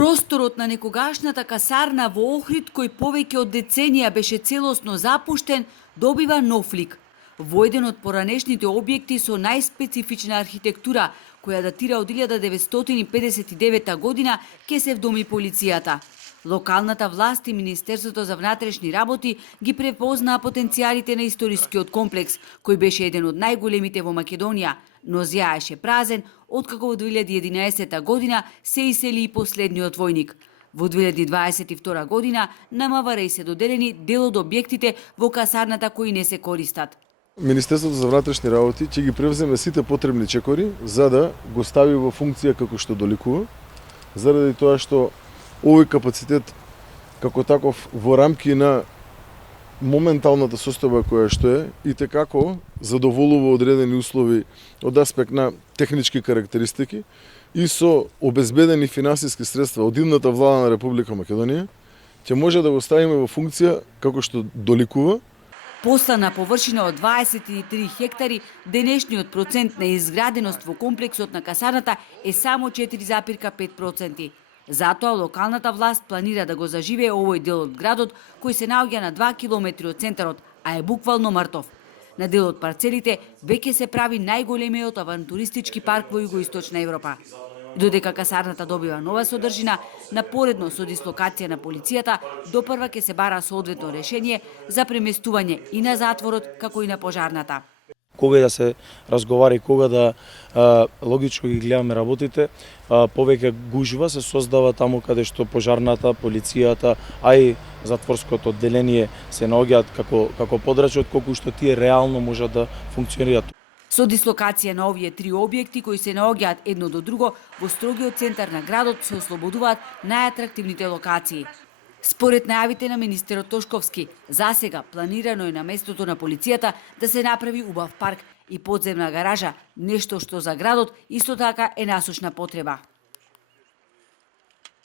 Просторот на некогашната касарна во Охрид, кој повеќе од деценија беше целосно запуштен, добива нов лик. Во еден од поранешните објекти со најспецифична архитектура, која датира од 1959 година, ке се вдоми полицијата. Локалната власт и Министерството за внатрешни работи ги препознаа потенцијалите на историскиот комплекс, кој беше еден од најголемите во Македонија, но зјаеше празен откако во 2011 година се исели и последниот војник. Во 2022 година на МВР се доделени дел од објектите во касарната кои не се користат. Министерството за внатрешни работи ќе ги превземе сите потребни чекори за да го стави во функција како што доликува, заради тоа што овој капацитет како таков во рамки на моменталната состојба која што е и текако задоволува одредени услови од аспект на технички карактеристики и со обезбедени финансиски средства од идната влада на Република Македонија ќе може да го ставиме во функција како што доликува. Послана површина од 23 хектари, денешниот процент на изграденост во комплексот на касарната е само 4,5%. Затоа локалната власт планира да го заживее овој дел од градот кој се наоѓа на 2 километри од центарот, а е буквално мртов. На дел од парцелите веќе се прави најголемиот авантуристички парк во југоисточна Европа. Додека касарната добива нова содржина, напоредно со дислокација на полицијата, допрва ќе се бара соодветно решение за преместување и на затворот како и на пожарната. Кога да се разговара и кога да логичко ги гледаме работите, повеќе гужва се создава таму каде што пожарната, полицијата, а и затворското одделение се наоѓаат како подрачјот, колку што тие реално можат да функционираат. Со дислокација на овие три објекти кои се наоѓаат едно до друго во строгиот центар на градот се ослободуваат најатрактивните локации. Според најавите на министерот Тошковски, засега планирано е на местото на полицијата да се направи убав парк и подземна гаража, нешто што за градот исто така е насушна потреба.